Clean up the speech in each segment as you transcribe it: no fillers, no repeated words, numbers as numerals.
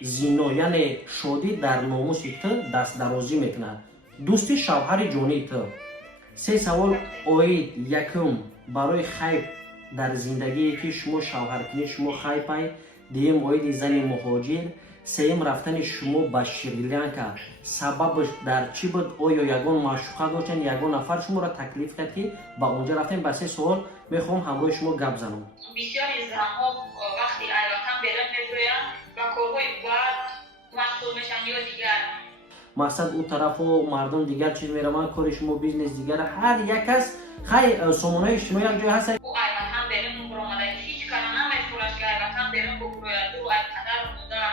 زینا یعنی شادی در ناموس تو دست درازی میکنه. دوستی شوهر جانی تو. سه سوال اوید یکم برای خیب در زندگی که شما شوهر کنی شما خیبای. دیم اوید زن مهاجر. سیم رفتن شما به سریلانکا سببش در چی بود؟ آیا یگان معشوقه داشتن یگان نفر شما را تکلیف کرد که به اونجا رفتن؟ به سه سوال میخوام همراه شما گپ زنم. بسیاری زنها وقتی ایالتان بیرون میگویند و کارهای بعد مشغول میشن یا دیگر مقصد اون طرف و مردم دیگر چیز میرن کار شما بیزنس دیگر هر یک کس خیلی سامانه اجتماعی یک جای هست. او ایالتان بیرون برآمده هیچ کار نمیفروش که ایالتان بیرون بگوید دور ای پدر مادر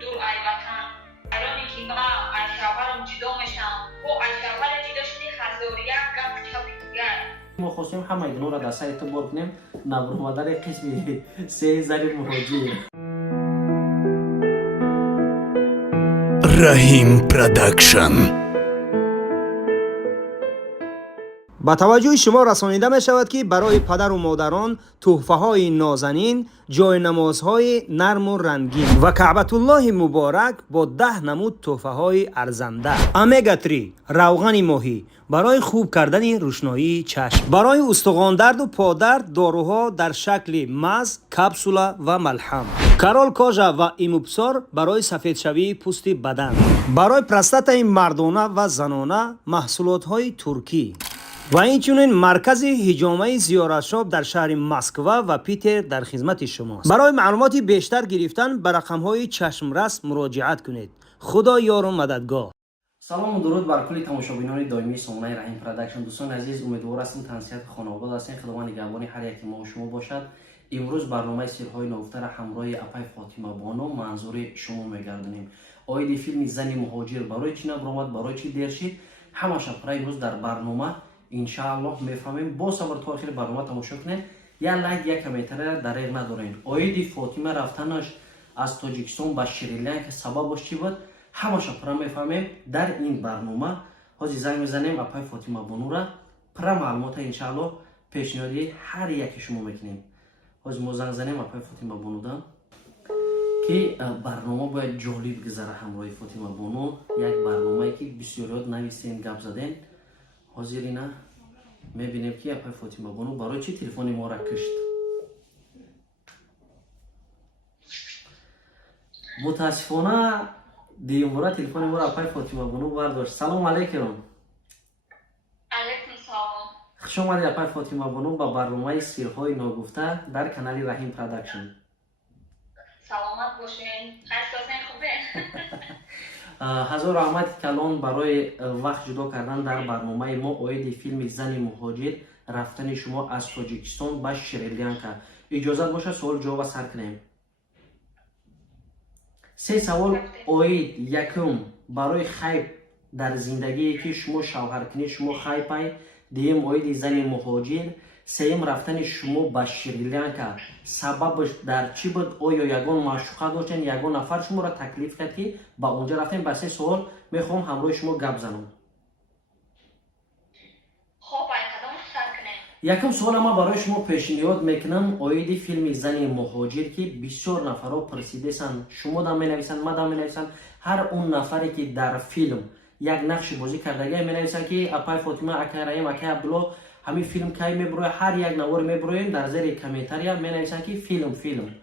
دور ایالتان ایرانی که من از شوهرم جدا میشم و از شوهر جدا شدی هزار یک گپ چپ دیگر ما خواستیم همه اینا را در سایت بار کنیم نبرآمدن قسم سه زن مهاجر. رحیم پروداکشن. با توجه شما رسانیده می شود که برای پدر و مادران تحفه های نازنین، جای نمازهای نرم و رنگین و کعبت الله مبارک با 10 نمود تحفه های ارزنده. امگا 3 روغن ماهی برای خوب کردن روشنایی چشم. برای استخوان درد و پادرد داروها در شکل مز، کپسوله و ملحم. کرول کاژا و ایموبسار برای سفید شوی پوست بدن. برای پروستات مردانه و زنانه محصولات های ترکی. و اینچنین مرکز حجامه زیارتشاب در شهر مسکو و پیتر در خدمت شماست. برای معلومات بیشتر گرفتن به رقم‌های چشمرس مراجعت کنید. خدا یار و مددگار. سلام و درود بر کل تماشاگران دائمی سامانه رحیم پروداکشن. دوستان عزیز امیدوار هستم تنسیت خانواده هستین. خداوند نگهبان هر یک ما و شما باشد. امروز برنامه سرهای نگفته را همراه اپای فاطمه بانو منظور شما میگردونیم. آید فیلم زن مهاجر برای چی نبرآمد، برای چی دیر شد، همه شب امروز در برنامه انشاءالله میفهمیم. با صبر تا آخر برنامه تماشا کنید. یا لایک یا کامنت دریغ ندارین. آید فاطمه رفتنش از تاجیکستان به سریلانکا سببش چی بود؟ همه شب میفهمیم در این برنامه. حاضر زنگ میزنیم اپای فاطمه بانو را پر معلومات انشاءالله پیشنهادی هر یک شما میکنیم. حاضر ما زنگ زنیم اپای فاطمه بانو دا که برنامه باید جالب گذره. همراه فاطمه بانو یک برنامه که بسیاریات نویسین گپ زدین. حاضرینا میبینیم که اپای فاطمه بانو برای چی تلفن ما را کشت. متاسفانه دیمورا تلفن ما را اپای فاطمه بانو برداشت. سلام علیکم. علیکم سلام. خوش آمدید اپای فاطمه بانو با برنامه سرهای ناگفته در کانال رحیم پروداکشن. سلامت باشین. خستین خوبه؟ هزار رحمت کلان برای وقت جدا کردن در برنامه ما. اوید فیلم زن مهاجر رفتن شما از تاجیکستان به سریلانکا. اجازه باشه سوال جواب سر کنیم. سه سوال اوید یکم برای خیب در زندگی که شما شوهر کنی شما خیبای. دیم اوید زن مهاجر. سیم رفتن شما به سریلانکا سببش در چی بود؟ آیا یگان معشوقه داشتن یگان نفر شما را تکلیف کرد که به اونجا رفتن؟ به سه سوال میخوام همراه شما گپ زنم. خب کدام سر کنیم؟ یکم سوال ما برای شما پیشنهاد میکنم. اوید فیلم زن مهاجر که بسیار نفرها پرسیده سن، شما دام مینویسن ما دام مینویسن، هر اون نفری که در فیلم یک نقش بازی کردگی مینویسن که اپای فاطمه اکای رحیم اکای عبدالله همین فیلم کی میبروه، هر یک نوار میبرویم در زیر کامنتاریا مینویسن که فیلم.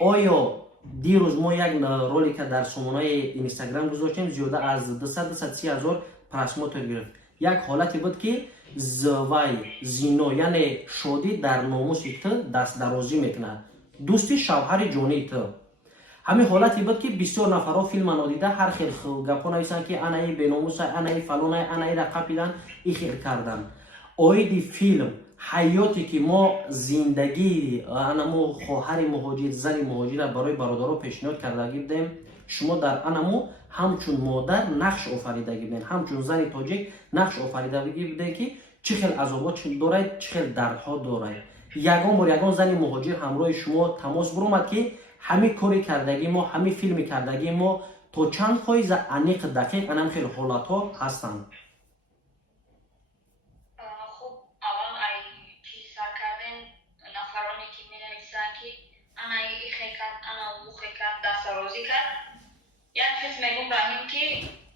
آیا دیروز ما یک رولی که در سامانه اینستاگرام گذاشتیم زیاده از 230 هزار پرسموت گرفت. یک حالتی بود که زینا یعنی شادی در ناموس تو دست درازی میکنه. دوستی شوهر جانی تو. همین حالتی بود که بسیار نفرها فیلم نادیده هر خیلی گپا نویسن که انا ای بیناموس انا ای فلان انا ای رقیدن ای خیر کردن. اوید فیلم حیاتی که ما زندگی انمو خواهر مهاجر زن مهاجر برای برادرها پیشنهاد کردگی بودیم. شما در انمو همچون مادر نقش آفریدگی بودین، همچون زن تاجیک نقش آفریدگی بودین که چه خیلی عذابات دارید چه خیلی دردها دارید. یگان بار یگان زن مهاجر همراه شما تماس برآمد که همین کاری کردگی ما همین فیلم کردگی ما تو چند فایز انیق دقیق انم خیلی حالت ها هستند. خب اول ای چی سر کردن نفرانی که می نویسن که انا ای خیلی کرد انا او خیلی کرد دست رازی کرد раҳим ки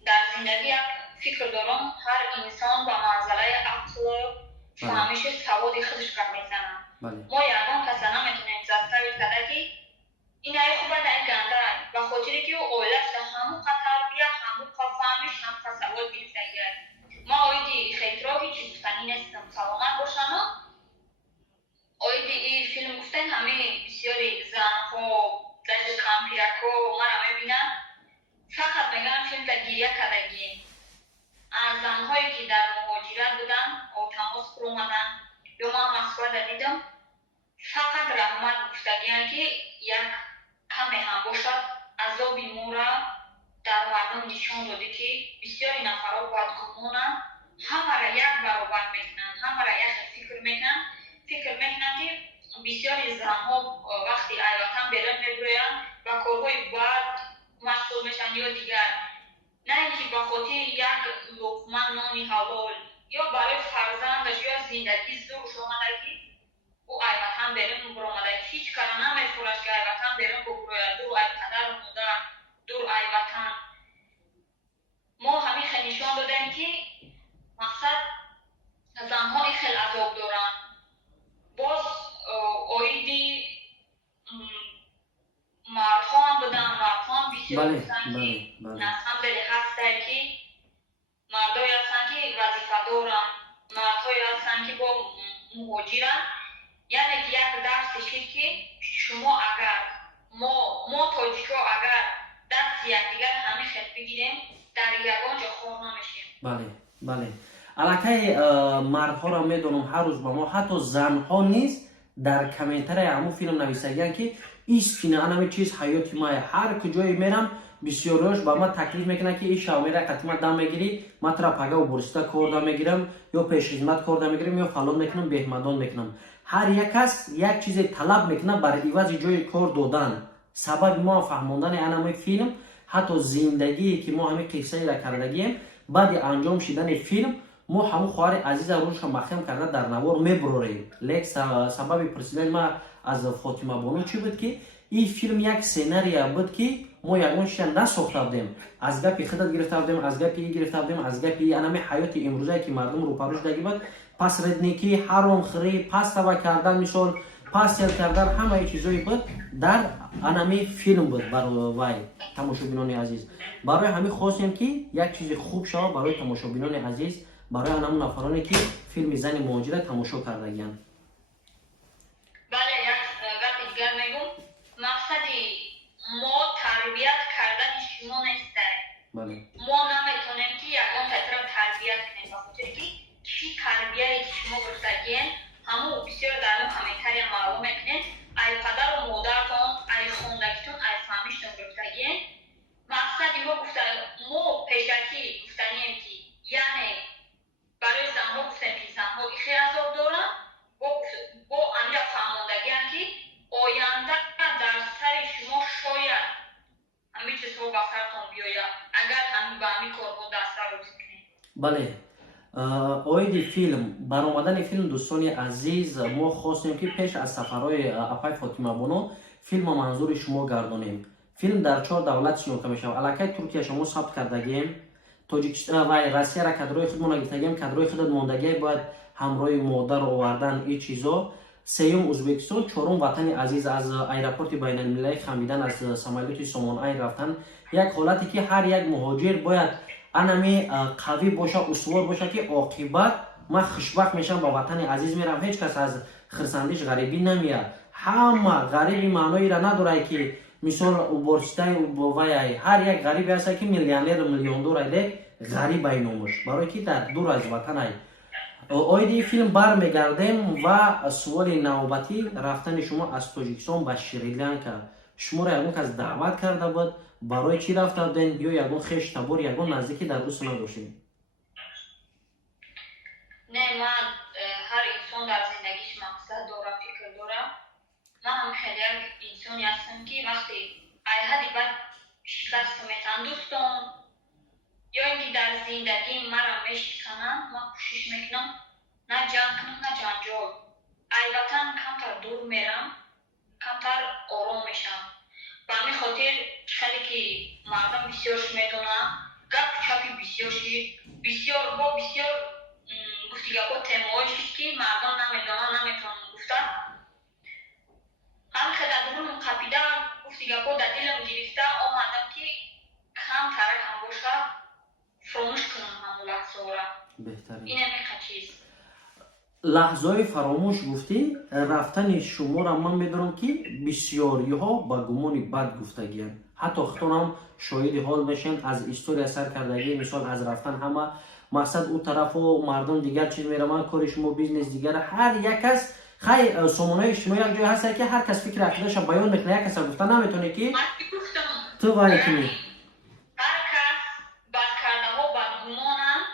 дар зиндагӣ як фикр дорам, ҳар инсон ба манзалаи ақлу фаҳмиши саводи худаш кар мезанад. мо ягон каса наметонем заставид карда ки ин ай хуба ай ганда, ба хотире ки ӯ оилаш да ҳамуқа тарбия, ҳамуқа фаҳмиш, ҳамуқа савод гирифтагиад. ма оиди хейтро ҳичи гуфтанӣ нестам, саломат бошану оиди ин филм гуфтан ҳамаи бисёри занҳо даҷи кампиракҳо мара мебинанд, фақат мегӯям филмда гирия кардагием. аз занҳое ки дар муҳоҷират буданд отамос омаданд ё ман масъуда дидам, фақат раҳмат гуфтагиям ки як каме ҳам бошад азоби моро дар мардум нишон доди ки бисёри нафарҳо бадгумонанд, ҳамаро як баробар мекунанд, ҳамаро як фикр мекунанд ки бисёри занҳо вақти айватан берун мебироянд ба корҳои бад машғул мешаванд ё дигар, на ин ки ба хотири як луқма нони ҳалол ё барои фарзандаш ё зиндагӣ зӯрш омадагӣ ӯ айватан берун биромадаги ҳеҷ кара намефураш ки айватан берун бигӯяд дур ай падару модар, дур айватан. мо ҳамин хел нишон додем ки мақсад занҳо ин хел азоб доранд. боз оиди мардҳо ҳам буданд, мардҳо ҳам бисёр гуфтанд ки насамдали ҳастае ки мардое ҳастанд ки вазифадоранд, мардҳое ҳастанд ки бо муҳоҷиранд. яъне ки як дарси шид ки шумо агар мо тоҷикҳо агар дасти якдигар ҳамин хел бигирем, дар ягон ҷо хор намешем. бале аллакай мардҳоро медонам ҳар рӯз ба мо ҳатто занҳо низ дар комментарияи ҳамун филм нависагиянд ки истина анами чиз ҳаёти мае, ҳар куҷое мерам бисёриёш ба ман таклиф мекунад ки ин шав мера қатима дам мегирӣ, ман тура пага убуриста кор да мегирам ё пешхизмат кор да мегирам ё фалон мекунам, беҳмадон мекунам. ҳар як кас як чизе талаб мекунад бар ивази ҷои кор додан. сабаби мо фаҳмондани анами филм ҳатто зиндагие ки мо ҳамин қиссаеро кардагием, баъди анҷом шидани филм мо ҳамун хоҳари азиза рӯшро махем карда дар навор мебурорем. лек сабаби пурсидани ма аз Фотимабону чӣ буд ки ин филм як сценария буд ки мо ягон чиза насохта будем. аз гапи худат гирифта будем, аз гапи ин гирифта будем, аз гапи анами ҳаёти имрӯзае ки мардум рӯпарӯ шудагӣ буд, пасредникӣ, ҳаромхӯрӣ, пастава кардан, мисол пастел кардан, ҳамаи чизои буд дар анами филм буд. Барои вай тамошобинони азиз, барои ҳамин хостем ки як чизи хуб шавад барои тамошобинони азиз, барои анамун нафароне ки филми зани муҳоҷира тамошо кардагиянд. бале, як гапи дигар мегӯм, мақсади мо тарбият кардани шумо нестае. мо наметонем ки ягон татра тарбият кунем, ба хотире ки чӣ тарбияе ки шумо гирифтагиен ҳамун бисёр дар мо комментария маълум мекунем, ай падару модаратон, ай хондагитон, ай фаҳмиштон гирифтагиен. мақсади мо пешакӣ гуфтанием ки яъне барои занҳо гуфтем ки занҳо ихел азоб доранд, бо амира фаҳмондагиам ки оянда дар сари шумо шояд ҳамин чизҳо ба сартон биёяд, агар ба ҳамин корҳо дастравозӣ кунем. бале оиди филм, баромадани филм дӯстони азиз, мо хостем ки пеш аз сафарҳои апай Фотимабоно филма манзури шумо гардонем. филм дар 4 давлат шинока мешавад. аллакай Туркия шумо сабт кардагием, тоҷикистон ва Россияра кадрои худмон гирифтагием, кадрои худат мондагия бояд ҳамроҳи модар овардан ин чизо. сеюм Узбекистон, чорум ватани азиз, аз аэропорти байналмилалии Хамидан аз самолети Сомонайн рафтан. як ҳолате ки ҳар як муҳоҷир бояд анами қавӣ боша, устувор боша ки оқибат ман хушбахт мешавам, ба ватани азиз мерам, ҳеҷ кас аз хирсандиш ғарибӣ намеяд. ҳама ғариби маъноиро надорад ки мисол уборчитай ваяй, ҳар як ғарибе ҳаста ки миллионер миллиондор айде ғариб ай номуш, барои ки дар дур аз ватан ай. оиди филм бармегардем ва суоли навбатӣ рафтани шумо аз Тоҷикистон ба Шри-Ланка. шуморо ягон кас даъват карда буд? барои чӣ рафта будем ё ягон хеш табор, ягон наздикӣ дар ӯ надоштем? не, ман ҳар инсон дар зиндагиш мақсад дора, фикр дора. ман ҳам хеле як инсоне ҳастам ки вақте ай ҳадди бад шикасту метан дӯстон ё ин ки дар зиндагӣ мара мешикананд, ман кӯшиш мекунам на ҷанг кунам, на ҷанҷол. айватан камтар дур мерам, камтар ором мешавам. ба ҳамин хотир хеле ки мардум бисёрш медонам, гап чапи бисёрши, бисёр бо бисёр гуфтигаҳо темаҳое шуд, ки мардум намедонанд, наметавонанд гуфтанд. ҳамин дар дурум қапида гуфтигаҳо дар дилам гирифта омадам, ки камтаракам боша фаромӯш кунам ҳамон лаҳзаҳоро. инаме қачист. лаҳзаи фаромӯш гуфтӣ, рафтани шуморо ман медонам ки бисёриҳо ба гумони бад гуфтагиянд. ҳатто худтонам шоҳиди ҳол мешаванд аз история сар кардагӣ, мисол аз рафтан ҳама мақсад ӯ тарафу мардум дигар чиз мераванд, кори шумо бизнес дигара, ҳар як кас хай сомонаи иҷтимоӣ як ҷое ҳаст ки ҳар кас фикри ақидаша баён мекунад, як каса гуфта наметавонӣ ки ту вай кунӣ. ҳар кас бадкардаҳо бадгумонанд,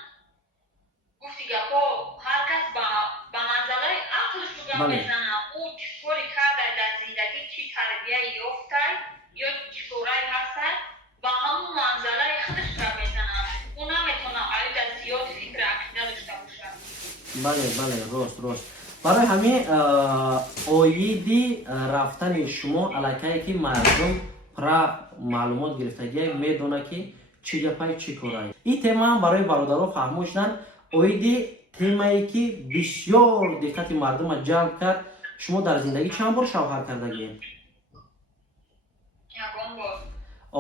гуфтигаҳо ҳар кас ба манзалаи ақлш гап мезанад. ӯ чӣ коре карда дар зиндагӣ, чӣ тарбия ёфта ё чӣ корае ҳастад, ба ҳамон манзалаи худаш гап мезанад. ӯ наметавонад айда зиёд фикри ақида дошта бошад. бале, рост. барои ҳамин оиди рафтани шумо аллакае ки мардум пра маълумот гирифтагӣ медонад ки чӣ гапай чӣ корае. ин тема барои бародаро фаҳмӯшдан оиди темае ки бисёр диққати мардума ҷалб кард. шумо дар зиндагӣ чанд бор шавҳар кардагиед? ягон бор.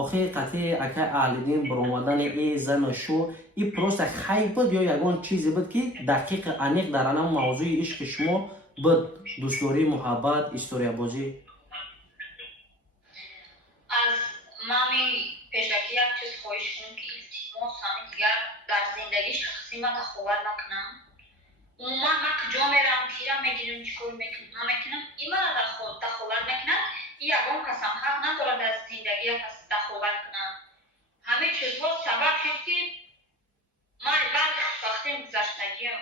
охир қатъи ака аҳлидин баромадани зану шу ин просто хайп буд ё ягон чизе буд ки дақиқ аниқ дар ана мавзӯи ишқи шумо буд? дӯстдорӣ, муҳаббат, историябозӣ? аз мами пешакӣ як чиз хоҳиш кунам, ки илтимос ҳамин дигар дар зиндагии шахсӣ ма дахолат накунам. умуман ман куҷо мерам, кира мегирам, чӣ кор намекунам, ин мана дахолат мекунад. ин ягон касам ҳақ надорад дар зиндагии як кас дахолат кунад. ҳамин чизҳо сабаб шуд, ки ман баъди хушбахтии гузаштагиам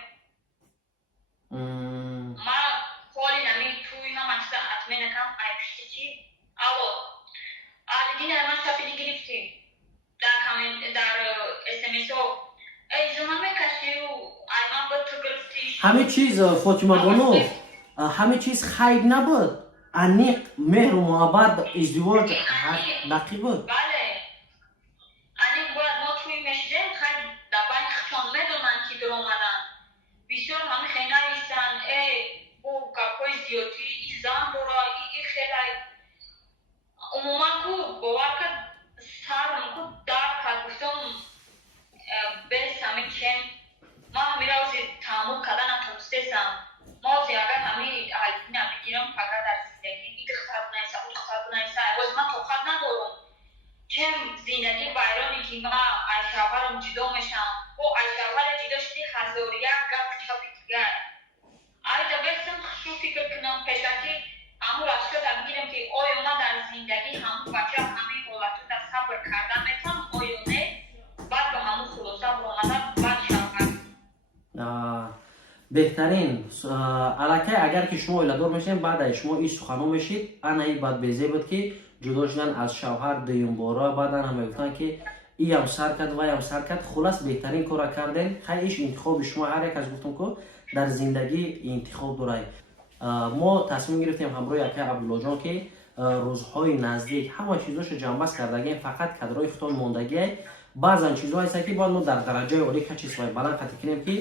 ман ҳоли намин тӯй ҳама чиза атме накам. ай пишти чӣ алло аҳлидин ман шапиди гирифтӣ дар смсҳо ай зуна мекашию ай ман ба ту гирифтӣ. ҳамин чиз фотимабону ҳамин чиз хайб набуд, аниқ меҳру муҳаббат, издивоҷ дақиқ буд. бале аниқ бояд мо тӯй мешидем, хай дар байни худшон медонанд ки дуромаданд. бисёр ҳами хенависанд бо гапҳои зиёдӣ и зан дора и хелай умуман ку бовар кард сарм ку дард кард. гуфтам бес ҳами чем ман ҳамира ози таҳаммул карда натонистесам. мо ози агар ҳами аҳлидина бигирам фақат дар зиндагӣ и духтар бинависа ӯ духтар бинависа боз ман тоқат надорам. чем зиндагӣ байроне ки ман аз шавҳарам ҷудо мешавам, бо аз шавҳаре ҷудо шуди ҳазоряк гап чапи дигар. айда бесам шу фикр кунам пешакӣ ҳамун расчета бигирам ки оё ман дар зиндагӣ ҳамун бача ҳамин ҳолатота сабр карда метавонам оё не. баъд ба ҳамун хулоса баромада баъд шавҳар. беҳтарин аллакай агар ки шумо оиладор мешавед, баъд шумо ин суханон мешид, ана ин бадбезе буд ки ҷудо шудан аз шавҳар дуюмбора, баъд ана мегуфтанд ки иям сар кард ваям сар кард. хулас беҳтарин кора кардем. хай иш интихоби шумо, ҳар як аз гуфтам ку дар зиндагӣ интихоб дорад. мо тасмим гирифтем ҳамроҳи ака Абдуллоҷон ки рӯзҳои наздик ҳама чизошо ҷамъбаст кардагем, фақат кадрои худтон мондагиай. баъзан чизҳо ҳастанд ки бояд мо дар дараҷаи олӣ качисвай баланд қатъи кунем ки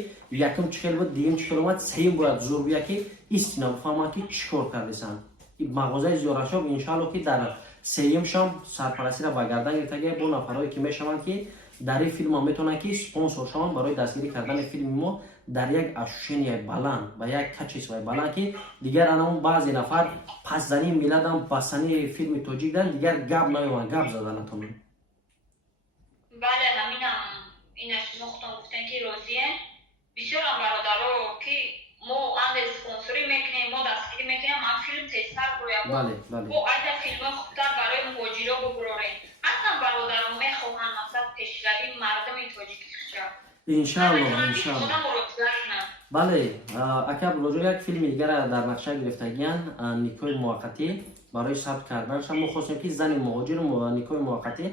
якум чӣ хел буд, дуюм чӣ хел омад, сеюм бояд зур гӯяд ки истина бифаҳманд ки чӣ кор кардесанд. мағозаи Зиёрашоб иншаалло ки дар сеюм шам сарпарастиро ба гардан гирифтагиай бо нафарҳое ки мешаванд ки дар ин филм метавонанд ки спонсор шаванд барои дастгирӣ кардани филми мо дар як ашушенияи баланд ба як качисвай баланд ки дигар анамон баъзе нафар пасзании милладам басани филми тоҷикдан дигар гап наёванд, гап зада натонанд. бале ҳаминам ина шумо худтон гуфтем ки розием. бисёрам бародаро ки мо анде спонсорӣ мекунем, мо дастгирӣ мекунем, ҳам филм тезтар бурем, бо айда филмҳои хубтар барои муҳоҷиро бубурорем. ҳастан бародаро мехоҳанд мақсад пешравии мардуми тоҷикиша. иншаалло. бале ака Абдуллоҷон як филми дигара дар нақша гирифтагиянд, никоҳи муваққатӣ. барои сабт карданашам мо хостем ки зани муҳоҷиру никоҳи муваққатӣ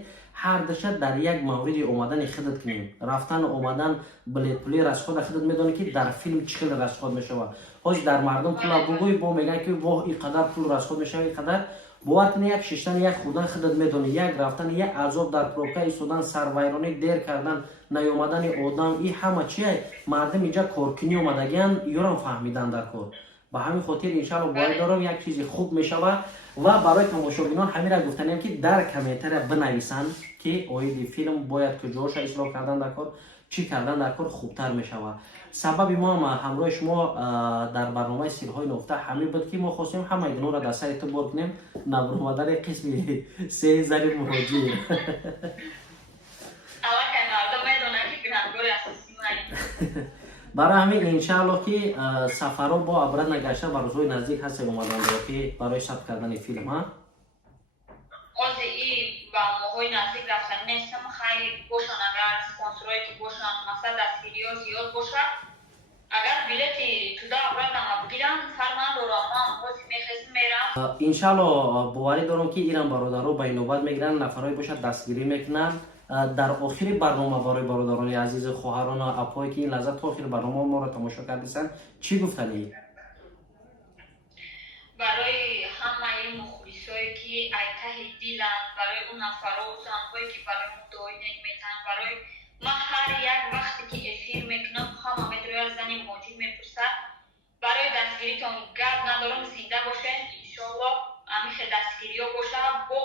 ҳар даша дар як мавриди омадани худат кунем. рафтану омадан билетпули расход худат медонӣ ки дар филм чӣ хел расход мешавад. ҳозир дар мардум пула бугӯй бо мегӯянд ки воҳ ин қадар пул расход мешавад, ин қадар. باور کنی یک ششتن یک خودن خودت میدونی، یک رفتن یک عذاب در پروبکا ایستادن، سروایرانی دیر کردن، نیومدن آدم، این همه چیه مردم اینجا کارکنی اومدگن یورم فهمیدن در کار. به همین خاطر انشالله باید دارم یک چیزی خوب میشود و برای تماشاگران همین را گفتنیم که در کامنتر بنویسن که اوید فیلم باید کجاش اصلاح کردن در کار، چی کردن در کار خوبتر میشود. سبب ما همراه شما در برنامه سیرهای نفته همین بود که ما خواستیم همه اینا را در سر اعتبار کنیم نبرآمدن قسم 3 زن مهاجر. اول که مردم میدونن که گناهکار اساسی ما برای همین انشاءالله که سفرها با عبرت نگشته و روزهای نزدیک هست اومدن که برای ثبت کردن فیلم ها از این با ماهای نزدیک رفتن نیستم خیلی باشن، اگر سپانسرایی که باشن مثلا دستگیری ها زیاد باشن، اگر بلیتی تو ده عبرت هم بگیرن فرمان دارم ما بازی میخواستم میرم. انشاءالله باوری دارم که ایران برادرها به نوبت میگیرن، نفرهای باشد دستگیری میکنن. در آخر برنامه برای برادران عزیز خواهران و اپایی که این لحظه تا آخر برنامه ما را تماشا کردیسن چی گفتنی؟ برای همه این مخلصایی که ایته دیلن، برای اون نفرها و زنهایی که برای مدعای نمیتن، برای ما هر یک وقتی که افیر میکنم همه میدروی از زنی مهاجر میپرسد، برای دستگیریتون گرد ندارم زنده باشین انشاءالله همیشه دستگیری ها باشه با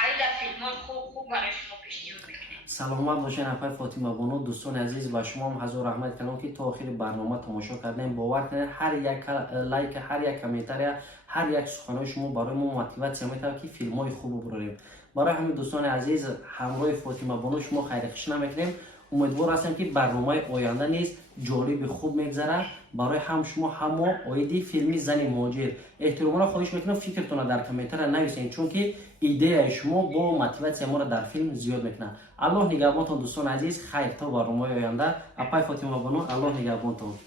عید فیلم های خوب برای شما پیشنهاد میکنیم. سلامت باشین اپای فاطمه بانو. دوستان عزیز و شما هم هزار رحمت کنم که تا آخر برنامه تماشا کردین. باور کنید هر یک لایک، هر یک کامنتار، هر یک سخنای شما برای ما موتیواسیون میده که فیلم های خوب بریم. برای همین دوستان عزیز همراه فاطمه بانو شما خیر خش نمیکنیم. امیدوار هستم که برنامه آینده نیز جالب خوب میگذره برای هم شما هم اویدی فیلمی زن مهاجر. احتراما را خواهش میکنم فکرتون در کامنتر نویسین چون که ایده شما با موتیواسیون ما را در فیلم زیاد میکنه. الله نگهبانتون دوستان عزیز. خیر تا برنامه آینده. اپای فاطمه بانو الله نگهبانتون.